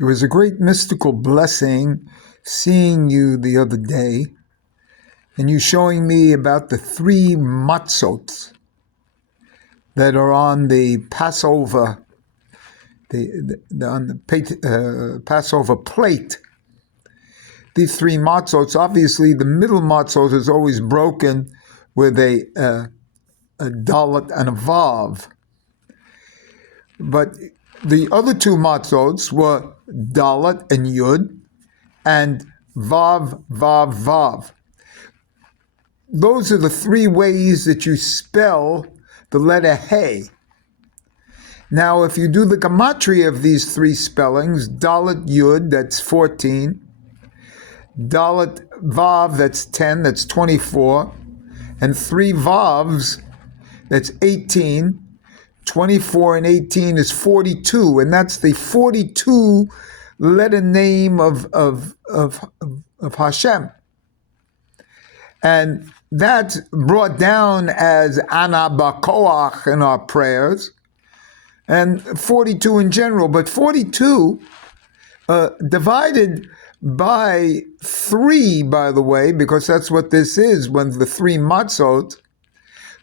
It was a great mystical blessing seeing you the other day and you showing me about the three matzot that are on the Passover, on the Passover plate. These three matzot, obviously the middle matzot is always broken with a dalet and a vav. But the other two matzots were dalet and yud and vav, vav, vav. Those are the three ways that you spell the letter Hey. Now, if you do the gematria of these three spellings, dalet yud, that's 14, dalet vav, that's 10, that's 24, and three vavs, that's 18, 24 and 18 is 42, and that's the 42 letter name of Hashem. And that's brought down as Ana Bakoach in our prayers, and 42 in general. But 42 divided by 3, by the way, because that's what this is, when the three matzot,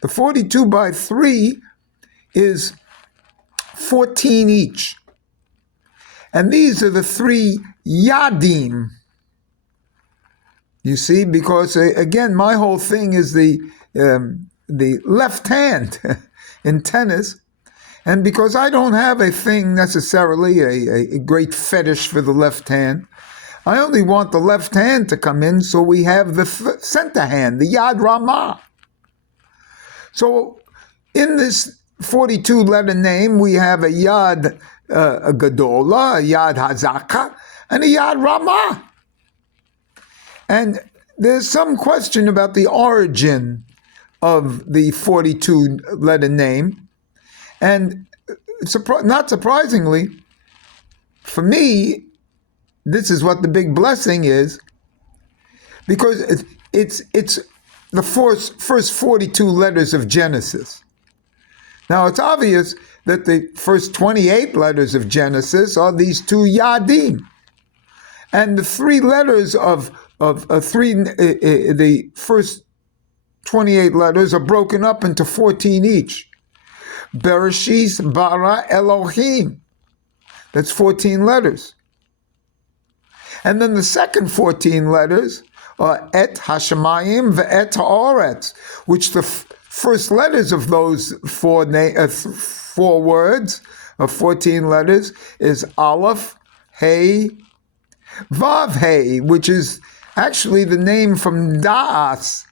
the 42 by 3 is 14 each. And these are the three yadim. You see, because again, my whole thing is the left hand in tennis. And because I don't have a thing necessarily, a great fetish for the left hand, I only want the left hand to come in so we have the center hand, the Yad Ramah. So in this 42 letter name, we have a Yad Gadola, a Yad Hazaka, and a Yad Ramah. And there's some question about the origin of the 42 letter name. And not surprisingly, for me, this is what the big blessing is, because it's the first 42 letters of Genesis. Now, it's obvious that the first 28 letters of Genesis are these two Yadim. And the three letters the first 28 letters are broken up into 14 each. Bereshis bara Elohim. That's 14 letters. And then the second 14 letters are et hashemayim ve'et ha'oretz, which the first letters of those four words, of 14 letters, is Aleph, Hey, Vav, Hey, which is actually the name from Da'as,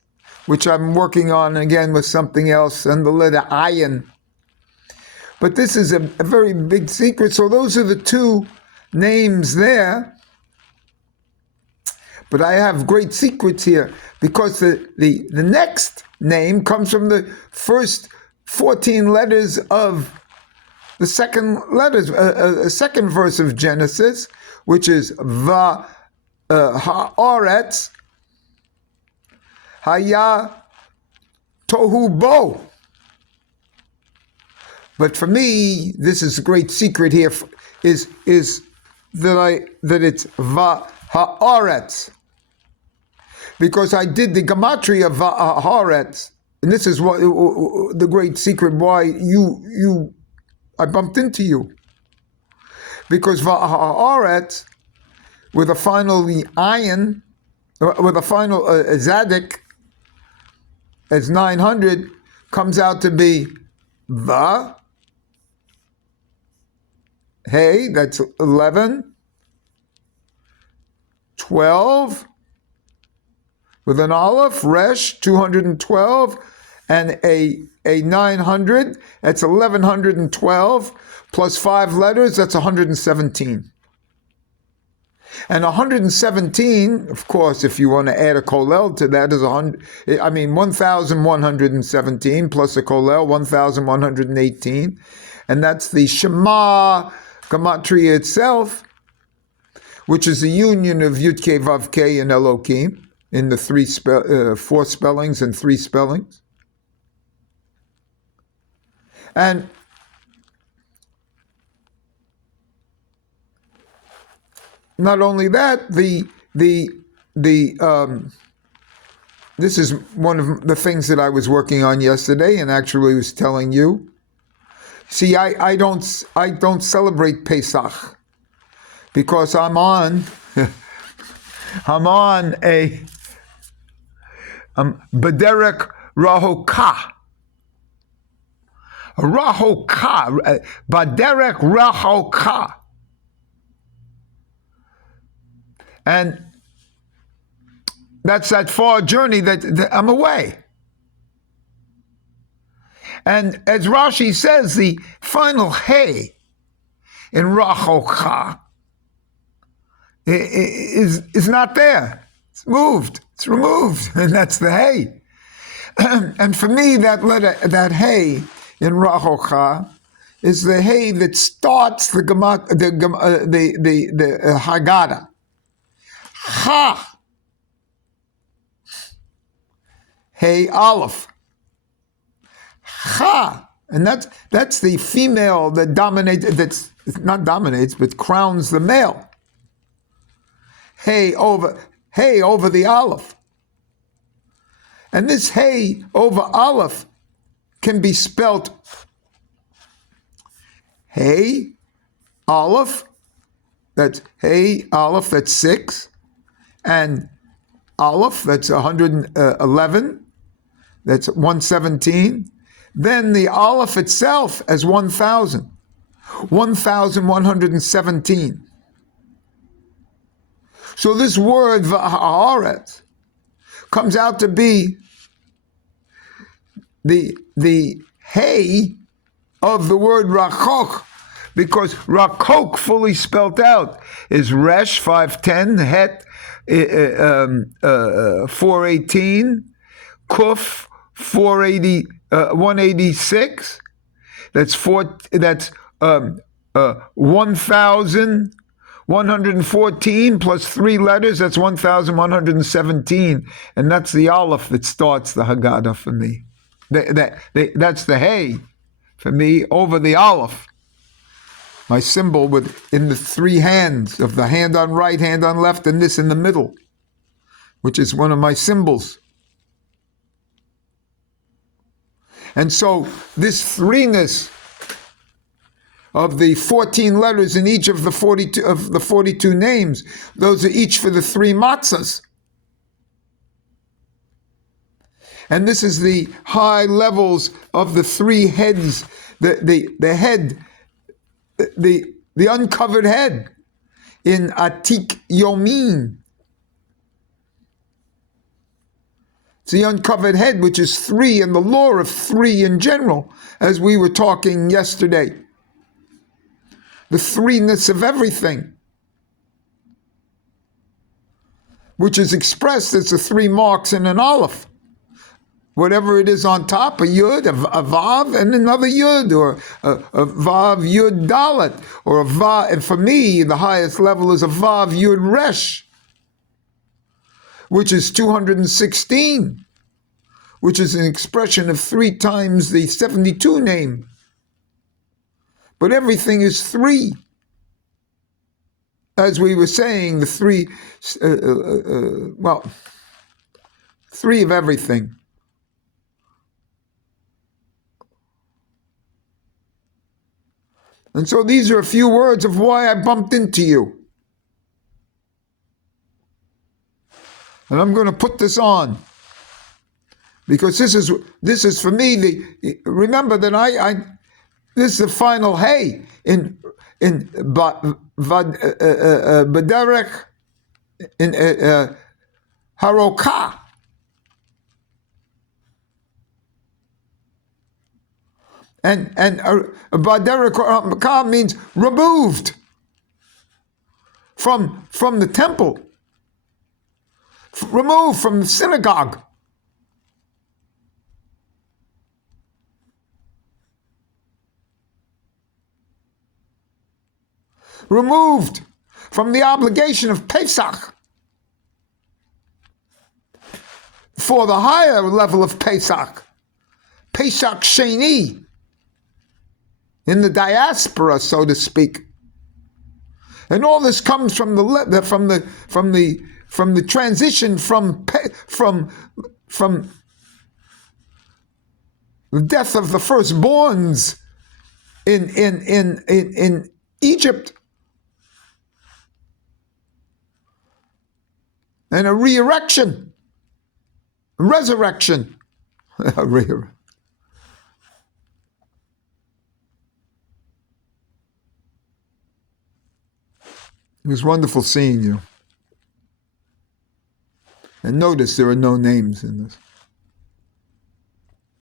which I'm working on again with something else, and the letter Ayin. But this is a very big secret. So those are the two names there. But I have great secrets here, because the next name comes from the first 14 letters of the second verse of Genesis, which is Va Ha'aretz Haya Tohu Bo. But for me, this is a great secret here, is that it's Va Ha'aretz. Because I did the gematria of Va Ha'aretz, and this is what the great secret why I bumped into you. Because Va Ha'aretz, with a final ayin, with a final zadik, as 900, comes out to be Va, Hey, that's 11, 12, with an Aleph, Resh, 212, and a 900, that's 1112, plus 5 letters, that's 117. And 117, of course, if you want to add a kolel to that, is 1,117 plus a kolel, 1,118. And that's the Shema gematria itself, which is the union of Yud-Kei, Vav-Kei, and Elokim, in the 4 spellings and 3 spellings. And not only that, this is one of the things that I was working on yesterday, and actually was telling you. See, I don't celebrate Pesach because I'm on a Bederek Rahoka. Baderek Rahoka. And that's that far journey that I'm away. And as Rashi says, the final Hey in Rahoka is not there. It's moved. It's removed. And that's the Hey. And for me, that letter, that Hey in Rahoka, is the Hey that starts the Haggadah. Ha. Hey-Aleph. Ha. And that's the female that dominates, that's not dominates, but crowns the male. Hey over the Aleph. And this Hey over Aleph can be spelt Hey Aleph, that's Hey Aleph, that's 6, and Aleph, that's 111, that's 117. Then the Aleph itself as 1,000, 1,117. So this word V'ha'aretz comes out to be the Hey of the word Rachok, because Rachok, fully spelt out, is Resh 510, Het 418, Kuf 186. That's 1,114 plus 3 letters. That's 1,117, and that's the Aleph that starts the Haggadah for me. That's the Hey for me over the Aleph. My symbol in the 3 hands of the hand on right, hand on left, and this in the middle, which is one of my symbols. And so this 3ness of the 14 letters in each of the 42 names, those are each for the 3 matzahs. And this is the high levels of the 3 heads, the head, the uncovered head in Atik Yomin. It's the uncovered head, which is 3, and the law of 3 in general, as we were talking yesterday. The 3ness of everything, which is expressed as the 3 marks in an Aleph. Whatever it is on top, a Yud, a Vav, and another Yud, or a Vav Yud Dalet, or a Vav, and for me, the highest level is a Vav Yud Resh, which is 216, which is an expression of 3 times the 72 name. But everything is 3. As we were saying, the 3, 3 of everything. And so these are a few words of why I bumped into you. And I'm going to put this on, because this is for me remember that this is the final Hey in Baderek in Haroka. And Baderek means removed from the temple, removed from the synagogue. Removed from the obligation of Pesach for the higher level of Pesach, Pesach Sheni, in the diaspora, so to speak. And all this comes from the transition from the death of the firstborns in Egypt, and a resurrection. It was wonderful seeing you. And notice there are no names in this.